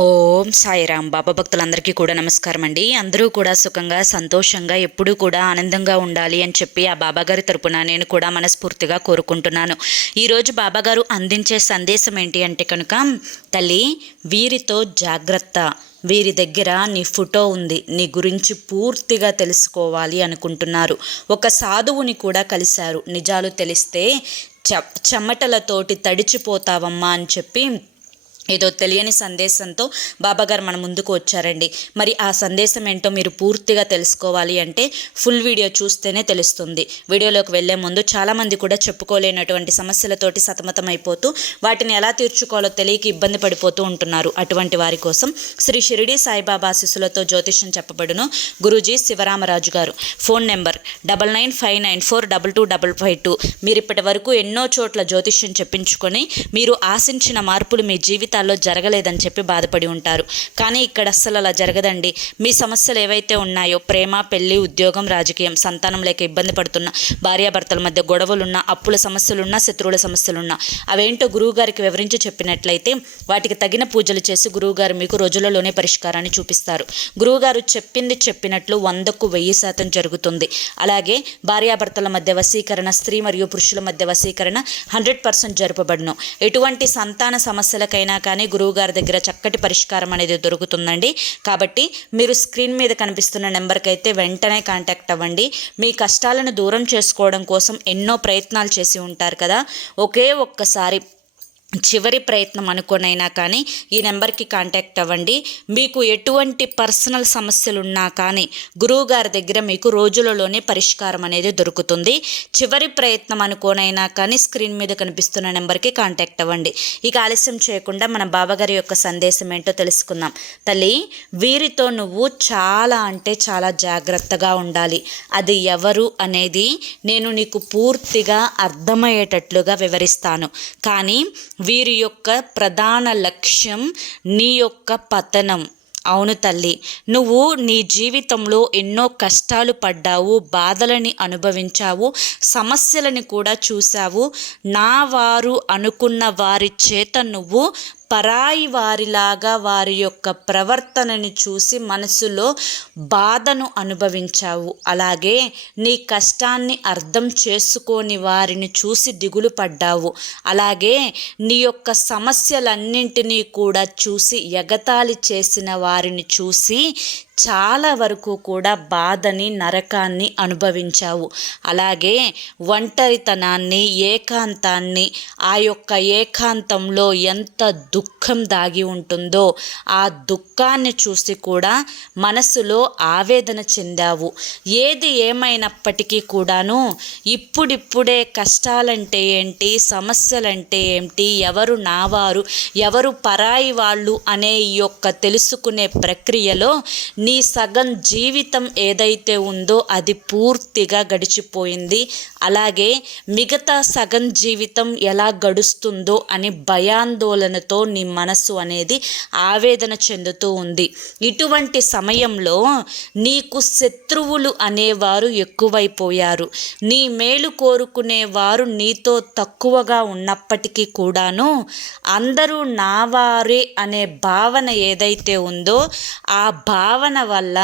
ఓం సాయిరామ్. బాబా భక్తులందరికీ కూడా నమస్కారం అండి. అందరూ కూడా సుఖంగా సంతోషంగా ఎప్పుడూ కూడా ఆనందంగా ఉండాలి అని చెప్పి ఆ బాబాగారి తరపున నేను కూడా మనస్ఫూర్తిగా కోరుకుంటున్నాను. ఈరోజు బాబాగారు అందించే సందేశం ఏంటి అంటే కనుక, తల్లి వీరితో జాగ్రత్త, వీరి దగ్గర నీ ఫోటో ఉంది, నీ గురించి పూర్తిగా తెలుసుకోవాలి అనుకుంటున్నారు. ఒక సాధువుని కూడా కలిశారు. నిజాలు తెలిస్తే చెమటలతోటి తడిచిపోతావమ్మా అని చెప్పి ఏదో తెలియని సందేశంతో బాబాగారు మన ముందుకు వచ్చారండి. మరి ఆ సందేశం ఏంటో మీరు పూర్తిగా తెలుసుకోవాలి అంటే ఫుల్ వీడియో చూస్తేనే తెలుస్తుంది. వీడియోలోకి వెళ్లే ముందు చాలామంది కూడా చెప్పుకోలేనటువంటి సమస్యలతోటి సతమతం అయిపోతూ వాటిని ఎలా తీర్చుకోవాలో తెలియక ఇబ్బంది పడిపోతూ ఉంటున్నారు. అటువంటి వారి కోసం శ్రీ షిరిడి సాయిబాబా ఆశీస్సులతో జ్యోతిష్యం చెప్పబడును గురూజీ శివరామరాజు గారు. Phone number 9959942255. మీరు ఇప్పటి వరకు ఎన్నో చోట్ల జ్యోతిష్యం చెప్పించుకొని మీరు ఆశించిన మార్పులు మీ జీవితం జరగలేదని చెప్పి బాధపడి ఉంటారు. కానీ ఇక్కడ అస్సలు అలా జరగదండి. మీ సమస్యలు ఏవైతే ఉన్నాయో, ప్రేమ, పెళ్లి, ఉద్యోగం, రాజకీయం, సంతానం లేక ఇబ్బంది పడుతున్న, భార్యాభర్తల మధ్య గొడవలున్నా, అప్పుల సమస్యలున్నా, శత్రువుల సమస్యలున్నా, అవేంటో గురువుగారికి వివరించి చెప్పినట్లయితే వాటికి తగిన పూజలు చేసి గురువుగారు మీకు రోజులలోనే పరిష్కారాన్ని చూపిస్తారు. గురువుగారు చెప్పింది చెప్పినట్లు 100కు 1000% జరుగుతుంది. అలాగే భార్యాభర్తల మధ్య వశీకరణ, స్త్రీ మరియు పురుషుల మధ్య వశీకరణ 100% జరపబడును. ఎటువంటి సంతాన సమస్యలకైనా కానీ గురువుగారి దగ్గర చక్కటి పరిష్కారం అనేది దొరుకుతుందండి. కాబట్టి మీరు స్క్రీన్ మీద కనిపిస్తున్న నెంబర్కి అయితే వెంటనే కాంటాక్ట్ అవ్వండి. మీ కష్టాలను దూరం చేసుకోవడం కోసం ఎన్నో ప్రయత్నాలు చేసి ఉంటారు కదా, ఒకే ఒక్కసారి చివరి ప్రయత్నం అనుకోనైనా కానీ ఈ నెంబర్కి కాంటాక్ట్ అవ్వండి. మీకు ఎటువంటి పర్సనల్ సమస్యలు ఉన్నా కానీ గురువుగారి దగ్గర మీకు రోజులలోనే పరిష్కారం అనేది దొరుకుతుంది. చివరి ప్రయత్నం అనుకోనైనా కానీ స్క్రీన్ మీద కనిపిస్తున్న నెంబర్కి కాంటాక్ట్ అవ్వండి. ఇక ఆలస్యం చేయకుండా మన బాబాగారి యొక్క సందేశం ఏంటో తెలుసుకుందాం. తల్లి, వీరితో నువ్వు చాలా అంటే చాలా జాగ్రత్తగా ఉండాలి. అది ఎవరు అనేది నేను నీకు పూర్తిగా అర్థమయ్యేటట్లుగా వివరిస్తాను. కానీ వీరి యొక్క ప్రధాన లక్ష్యం నీ యొక్క పతనం. అవును తల్లి, నువ్వు నీ జీవితంలో ఎన్నో కష్టాలు పడ్డావు, బాధలని అనుభవించావు, సమస్యలని కూడా చూశావు. నా వారు అనుకున్న వారి చేత నువ్వు పరాయి వారిలాగా వారి యొక్క ప్రవర్తనని చూసి మనసులో బాధను అనుభవించావు. అలాగే నీ కష్టాన్ని అర్థం చేసుకోని వారిని చూసి దిగులు పడ్డావు. అలాగే నీ యొక్క సమస్యలన్నింటినీ కూడా చూసి ఎగతాళి చేసిన వారిని చూసి చాలా వరకు కూడా బాధని, నరకాన్ని అనుభవించావు. అలాగే ఒంటరితనాన్ని, ఏకాంతాన్ని, ఆ యొక్క ఏకాంతంలో ఎంత దుఃఖం దాగి ఉంటుందో ఆ దుఃఖాన్ని చూసి కూడా మనసులో ఆవేదన చెందావు. ఏది ఏమైనప్పటికీ కూడాను ఇప్పుడిప్పుడే కష్టాలంటే ఏంటి, సమస్యలంటే ఏంటి, ఎవరు నావారు, ఎవరు పరాయి వాళ్ళు అనే ఈ యొక్క తెలుసుకునే ప్రక్రియలో నీ సగం జీవితం ఏదైతే ఉందో అది పూర్తిగా గడిచిపోయింది. అలాగే మిగతా సగం జీవితం ఎలా గడుస్తుందో అని భయాందోళనతో నీ మనసు అనేది ఆవేదన చెందుతూ ఉంది. ఇటువంటి సమయంలో నీకు శత్రువులు అనేవారు ఎక్కువైపోయారు. నీ మేలు కోరుకునేవారు నీతో తక్కువగా ఉన్నప్పటికీ కూడాను అందరూ నావారే అనే భావన ఏదైతే ఉందో ఆ భావన వల్ల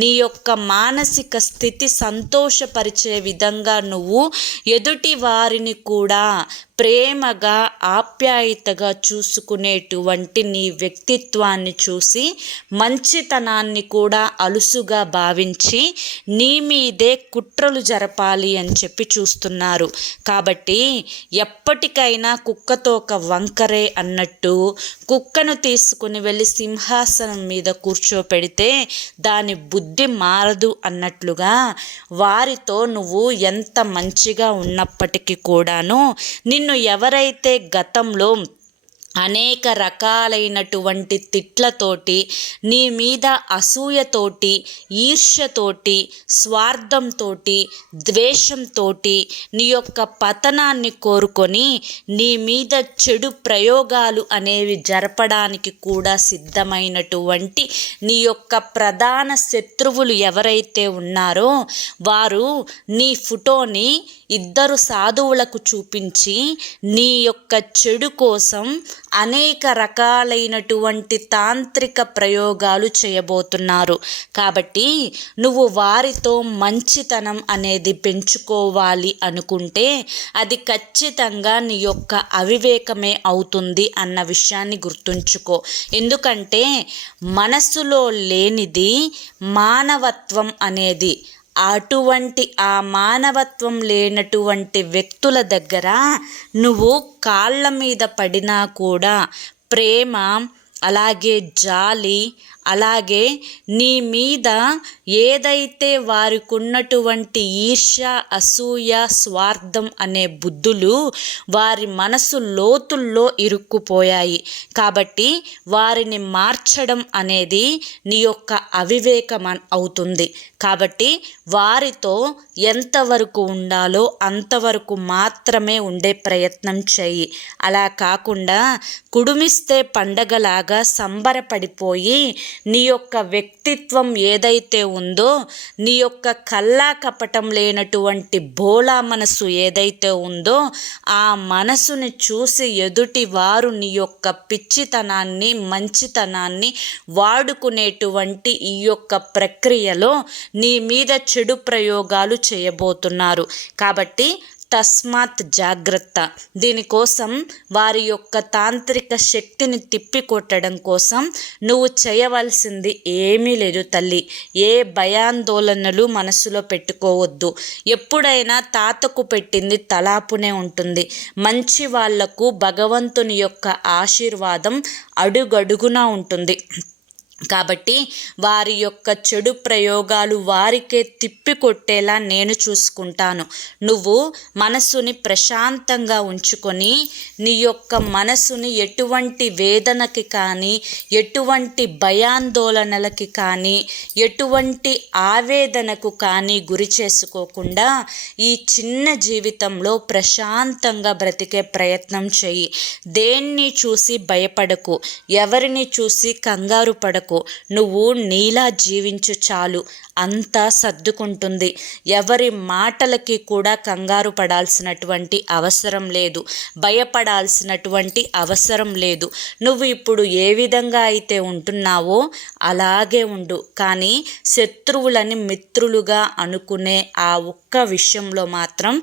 నీ యొక్క మానసిక స్థితి సంతోషపరిచే విధంగా నువ్వు ఎదుటి వారిని కూడా ప్రేమగా, ఆప్యాయతగా చూసుకునేటువంటి నీ వ్యక్తిత్వాన్ని చూసి మంచితనాన్ని కూడా అలుసుగా భావించి నీ మీదే కుట్రలు జరపాలి అని చెప్పి చూస్తున్నారు. కాబట్టి ఎప్పటికైనా కుక్కతో ఒక వంకరే అన్నట్టు కుక్కను తీసుకుని వెళ్ళి సింహాసనం మీద కూర్చోపెడితే దాని బుద్ధి మారదు అన్నట్లుగా వారితో నువ్వు ఎంత మంచిగా ఉన్నప్పటికీ కూడాను నిన్ను ఎవరైతే గతంలో అనేక రకాలైనటువంటి తిట్లతోటి, నీ మీద అసూయతోటి, ఈర్ష్యతోటి, స్వార్థంతో, ద్వేషంతో నీ యొక్క పతనాన్ని కోరుకొని నీ మీద చెడు ప్రయోగాలు అనేవి జరపడానికి కూడా సిద్ధమైనటువంటి నీ యొక్క ప్రధాన శత్రువులు ఎవరైతే ఉన్నారో వారు నీ ఫోటోని 2 సాధువులకు చూపించి నీ యొక్క చెడు కోసం అనేక రకాలైనటువంటి తాంత్రిక ప్రయోగాలు చేయబోతున్నారు. కాబట్టి నువ్వు వారితో మంచితనం అనేది పెంచుకోవాలి అనుకుంటే అది ఖచ్చితంగా నీ యొక్క అవివేకమే అవుతుంది అన్న విషయాన్ని గుర్తుంచుకో. ఎందుకంటే మనసులో లేనిది మానవత్వం అనేది. అటువంటి ఆ మానవత్వం లేనటువంటి వ్యక్తుల దగ్గర నువ్వు కాళ్ళ మీద పడినా కూడా ప్రేమ, అలాగే జాలి, అలాగే నీ మీద ఏదైతే వారికి ఉన్నటువంటి ఈర్ష్య, అసూయ, స్వార్థం అనే బుద్ధులు వారి మనసు లోతుల్లో ఇరుక్కుపోయాయి. కాబట్టి వారిని మార్చడం అనేది నీ యొక్క అవివేకం అవుతుంది. కాబట్టి వారితో ఎంతవరకు ఉండాలో అంతవరకు మాత్రమే ఉండే ప్రయత్నం చెయ్యి. అలా కాకుండా కుడుమిస్తే పండగలాగా సంబరపడిపోయి నీ యొక్క వ్యక్తిత్వం ఏదైతే ఉందో, నీ యొక్క కల్లా కపటం లేనటువంటి భోళా మనసు ఏదైతే ఉందో, ఆ మనసుని చూసి ఎదుటి వారు నీ యొక్క పిచ్చితనాన్ని, మంచితనాన్ని వాడుకునేటువంటి ఈ యొక్క ప్రక్రియలో నీ మీద చెడు ప్రయోగాలు చేయబోతున్నారు. కాబట్టి తస్మాత్ జాగ్రత్త. దీనికోసం వారి యొక్క తాంత్రిక శక్తిని తిప్పికొట్టడం కోసం నువ్వు చేయవలసింది ఏమీ లేదు తల్లి. ఏ భయాందోళనలు మనసులో పెట్టుకోవద్దు. ఎప్పుడైనా తాతకు పెట్టింది తలాపునే ఉంటుంది. మంచి వాళ్లకు భగవంతుని యొక్క ఆశీర్వాదం అడుగడుగునా ఉంటుంది. కాబట్టి వారి యొక్క చెడు ప్రయోగాలు వారికే తిప్పికొట్టేలా నేను చూసుకుంటాను. నువ్వు మనసుని ప్రశాంతంగా ఉంచుకొని నీ యొక్క మనసుని ఎటువంటి వేదనకి కానీ, ఎటువంటి భయాందోళనలకి కానీ, ఎటువంటి ఆవేదనకు కానీ గురి చేసుకోకుండా ఈ చిన్న జీవితంలో ప్రశాంతంగా బ్రతికే ప్రయత్నం చెయ్యి. దేన్ని చూసి భయపడకు, ఎవరిని చూసి కంగారు పడకు. నువ్వు నీలా జీవించు చాలు, అంతా సర్దుకుంటుంది. ఎవరి మాటలకి కూడా కంగారు పడాల్సినటువంటి అవసరం లేదు, భయపడాల్సినటువంటి అవసరం లేదు. నువ్వు ఇప్పుడు ఏ విధంగా అయితే ఉంటున్నావో అలాగే ఉండు. కానీ శత్రువులని మిత్రులుగా అనుకునే ఆ ఒక్క విషయంలో మాత్రం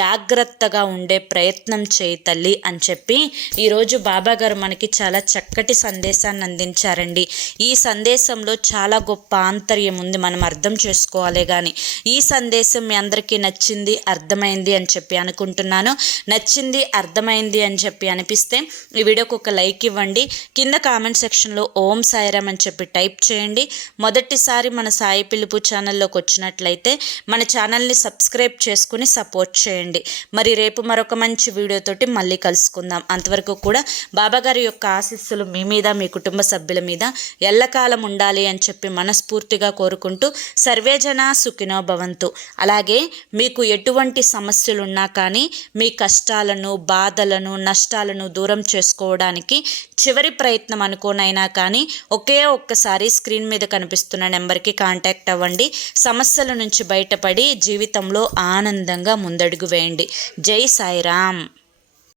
జాగ్రత్తగా ఉండే ప్రయత్నం చేయి తల్లి అని చెప్పి ఈరోజు బాబాగారు మనకి చాలా చక్కటి సందేశాన్ని అందించారండి. ఈ సందేశంలో చాలా గొప్ప ఆంతర్యం ఉంది, మనం అర్థం చేసుకోవాలి. కానీ ఈ సందేశం మీ అందరికీ నచ్చింది, అర్థమైంది అని చెప్పి అనుకుంటున్నాను. నచ్చింది, అర్థమైంది అని చెప్పి అనిపిస్తే ఈ వీడియోకి ఒక లైక్ ఇవ్వండి. కింద కామెంట్ సెక్షన్లో ఓం సాయిరామ్ అని చెప్పి టైప్ చేయండి. మొదటిసారి మన సాయి పిలుపు ఛానల్లోకి వచ్చినట్లయితే మన ఛానల్ని సబ్స్క్రైబ్ చేసుకుని సపోర్ట్ చేయండి. మరి రేపు మరొక మంచి వీడియోతోటి మళ్ళీ కలుసుకుందాం. అంతవరకు కూడా బాబాగారి యొక్క ఆశీస్సులు మీ మీద, మీ కుటుంబ సభ్యుల మీద ఎల్లకాలం ఉండాలి అని చెప్పి మనస్ఫూర్తిగా కోరుకుంటూ సర్వేజన సుఖినో భవంతు. అలాగే మీకు ఎటువంటి సమస్యలున్నా కానీ మీ కష్టాలను, బాధలను, నష్టాలను దూరం చేసుకోవడానికి చివరి ప్రయత్నం అనుకోనైనా కానీ ఒకే ఒక్కసారి స్క్రీన్ మీద కనిపిస్తున్న నెంబర్కి కాంటాక్ట్ అవ్వండి. సమస్యల నుంచి బయటపడి జీవితంలో ఆనందంగా ముందడుగు వేయండి. జై సాయిరామ్.